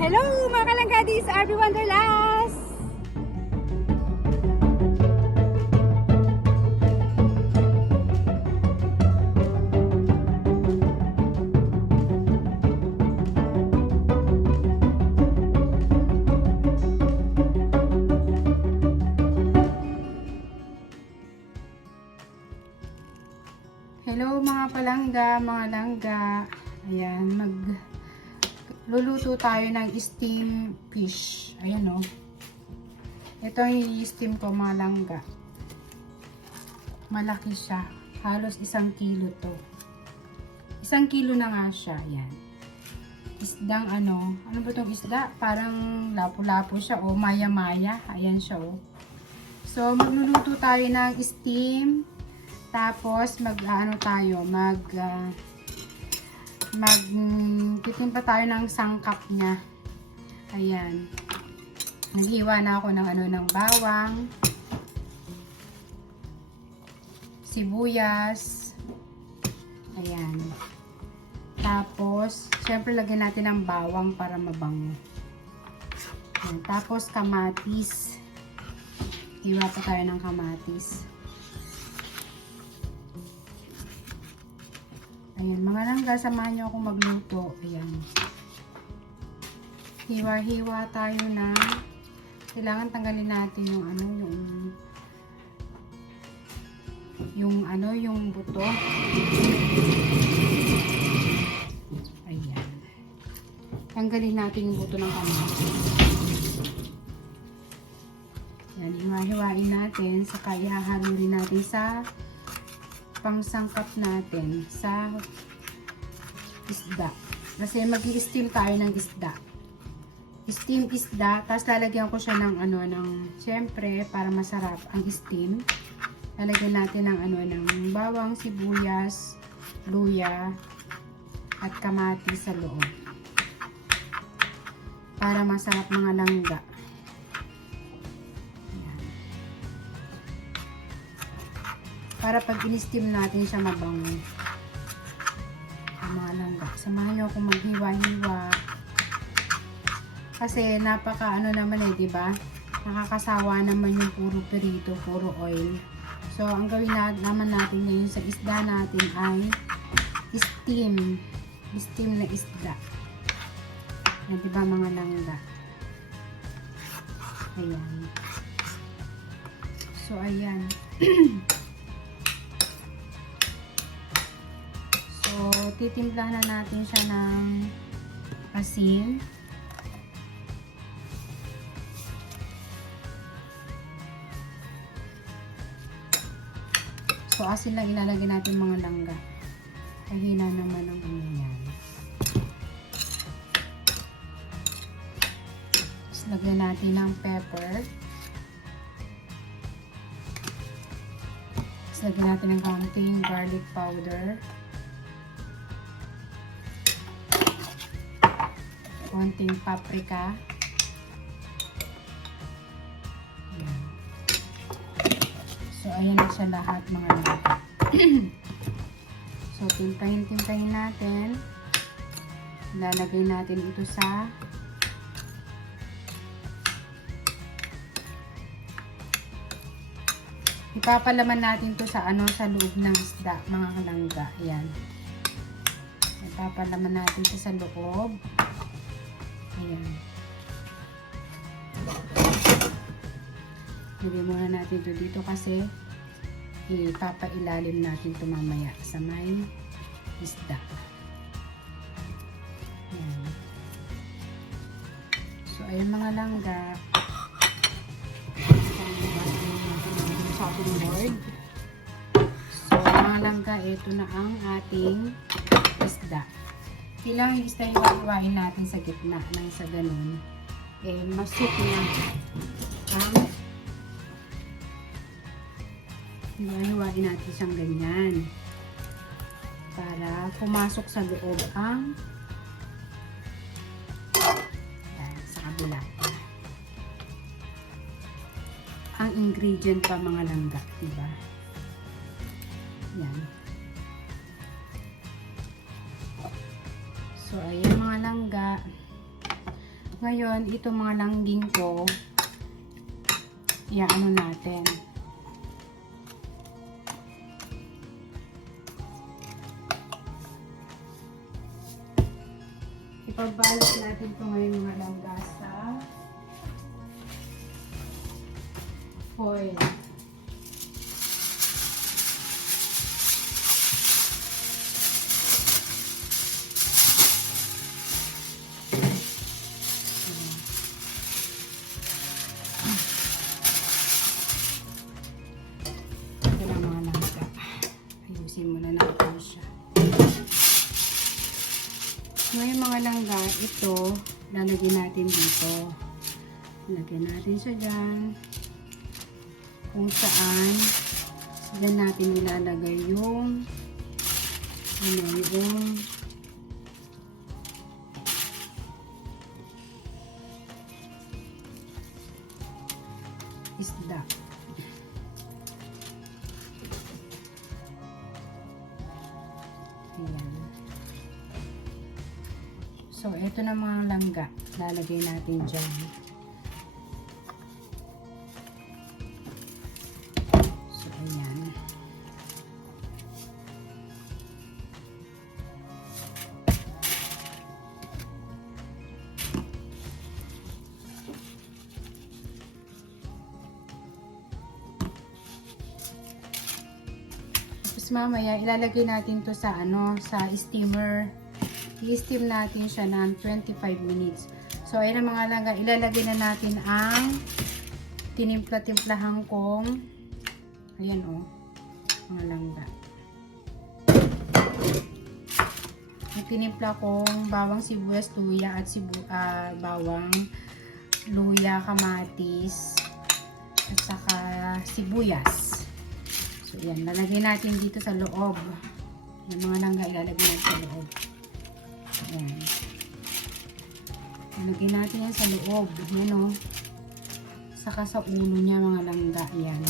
Hello mga kalanggadis, RB Wanderlust! Hello mga palangga, mga langga. Ayan, luluto tayo ng steam fish. Ayan o. Ito ang i-steam ko mga langga. Malaki siya. Halos 1 kilo to. 1 kilo na nga siya. Ayan. Isdang ano ba itong isda? Parang lapo-lapo siya o maya-maya. Ayan siya o. So magluluto tayo ng steam. Tapos magtitimpa tayo ng sangkap niya. Ayan. Naghiwa na ako ng bawang, sibuyas. Ayan. Tapos, syempre lagyan natin ng bawang para mabango. Ayan. Tapos kamatis. Hiwa pa tayo ng kamatis. Ayan, mga langga, samahan nyo akong magluto. Ayan. Hiwa-hiwa tayo na. Kailangan tanggalin natin yung buto. Ayan. Tanggalin natin yung buto ng kamatis. Ayan, hiwa-hiwain natin. Saka ihahalulin natin sa pangsangkap natin sa isda. Kasi mag-i-steam tayo ng isda. Steam isda, tapos lalagyan ko siya ng syempre para masarap ang steam. Lalagyan natin ng bawang, sibuyas, luya at kamatis sa loob. Para masarap mga langga. Para pag in-steam natin siya mabango. Mga langga. Samahan nyo akong maghiwa-hiwa. Kasi napaka naman diba? Nakakasawa naman yung puro perito, puro oil. So, ang gawin naman natin ngayon sa isda natin ay steam. Steam na isda. Diba mga langga? Ayan. So, ayan. So, titimplahan na natin siya ng asin. So, asin lang ilalagay natin mga langga. Kahina naman ang yan. Tapos, lagyan natin ng pepper. Tapos, lagyan natin ng konting garlic powder. Konting paprika. Ayan. So, ayan na siya lahat mga langga. So, timpahin natin. Lalagay natin ito sa ipapalaman natin to sa sa loob ng isda mga langga. Ayan. Ipapalaman natin ito sa loob. Ayan. Lagyan muna natin ito dito kasi ipapailalim natin ito mamaya sa may isda. Ayan. So, ayun mga langga. Chopping board. So, mga langga, ito na ang ating isda. Kailangan yung isda yung iwain natin sa gitna nang sa ganun masuk na ang hiwain natin siyang ganyan para pumasok sa loob ang sa kabila ang ingredient pa mga langga, diba? Yan. So, ayan mga langga. Ngayon, ito mga langging ko, iaano natin. Ipabalot natin ito ngayon mga langga sa foil. Ito na mga langga. Ayusin muna natin siya. Ngayon mga langga, ito, lalagyan natin dito. Lalagyan natin siya dyan. Kung saan, dyan natin ilalagay yung isda. Ayan. So, ito na mga langga. Lalagay natin dyan. So, ayan. Tapos mamaya, ilalagay natin to sa sa steamer. I-steam natin siya ng 25 minutes. So, ayun ang mga langga. Ilalagay na natin ang tinimpla-timplahan kong ayan mga langga. Ang tinimpla kong bawang sibuyas, luya at bawang, luya, kamatis at saka sibuyas. So, ayan. Lalagay natin dito sa loob. Yung mga langga ilalagay natin sa loob. Ayan. Ilagay natin yan sa loob. Yan saka sa ulo niya mga langga. Yan.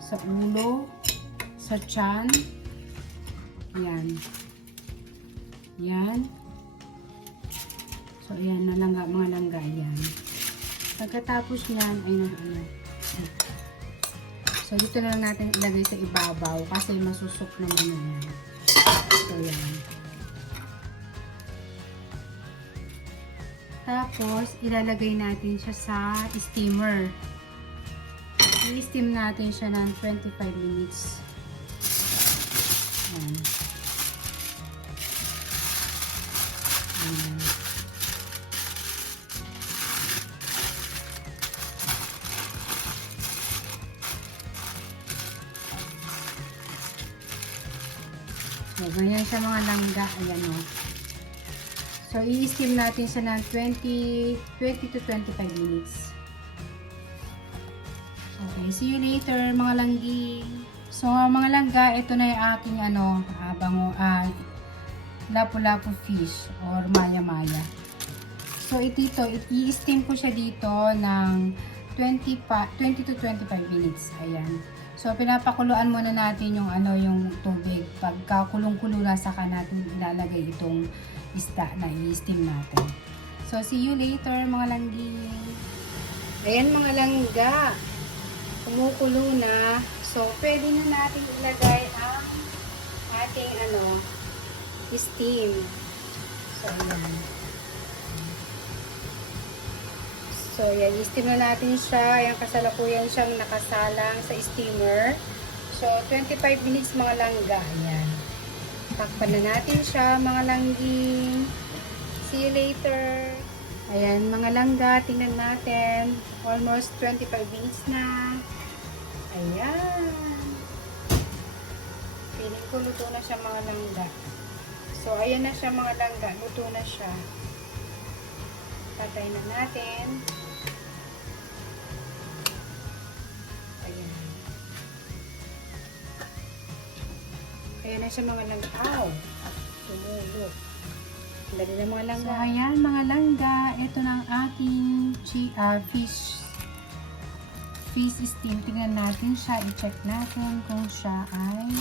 Sa ulo, sa tiyan. Yan. Yan. So, ayan na langga, mga langga. Yan. Pagkatapos niyan, ay so, dito na lang natin ilagay sa ibabaw kasi masusok naman yan. So, yan. Tapos, ilalagay natin siya sa steamer. I-steam natin siya ng 25 minutes. Ayan. Ayan. So, ganyan siya mga langga. Ayan So, i-steam natin siya ng 20 to 25 minutes. Okay, see you later mga langgi. So, mga langga, ito na yung aking lapu-lapu fish or maya-maya. So, i-steam ko siya dito ng 20 to 25 minutes. Ayan. So, pinapakuluan muna natin yung yung tubig. Pagka kulong-kulo na, saka natin ilalagay itong isda na i-steam natin. So, see you later mga langgi. Ayan mga langga. Kumukulo na. So, pwede na natin ilagay ang ating steam. So, ayan. So, ayan. I-steam na natin siya. Ayan, kasalukuyan siyang nakasalang sa steamer. So, 25 minutes mga langga. Ayan. Takpan na natin siya, mga langgi. See you later. Ayan, mga langga, tingnan natin. Almost 25 minutes na. Ayan. Feeling ko luto na siya, mga langga. So, ayan na siya, mga langga. Luto na siya. Patay na natin. Ayan. Ayan na siya mga langga. Ow! Tumulog. Dali na mga langga. So, ayan mga langga. Ito na ang ating fish steam. Tingnan natin siya. I-check natin kung siya ay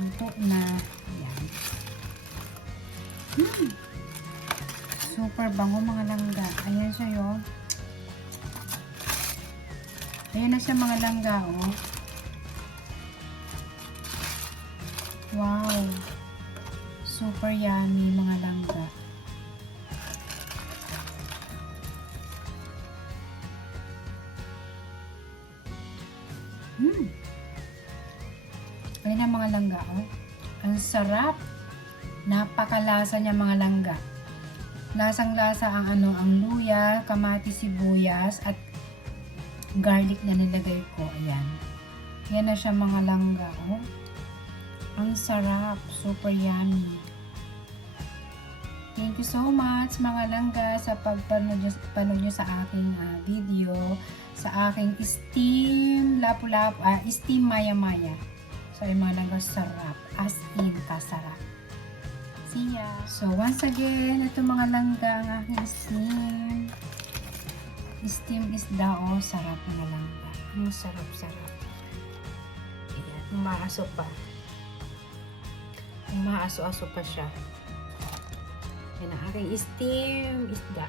luto na. Ayan. Super super bango mga langga. Ayan siya yun. Ayan na siya mga langga, oh. Wow. Super yummy mga langga. Ayan ang mga langga, oh. Ang sarap. Napakalasa niya mga langga. Lasang-lasa ang ang luya, kamatis, sibuyas, at garlic na nilagay ko. Ayan. Yan na siya mga langga, oh. Ang sarap. Super yummy. Thank you so much mga langga sa pagpanood nyo sa aking video. Sa aking steam lapu-lapu, steam maya-maya. So, yung mga langga sarap. As in, kasarap. See ya! So, once again, ito mga langga ang aking steam. Steam isda, oh, sarap mga langga. Ang sarap-sarap. Ayan, umaaso pa. Umaaso-aso pa siya. Yan ang aking steam isda.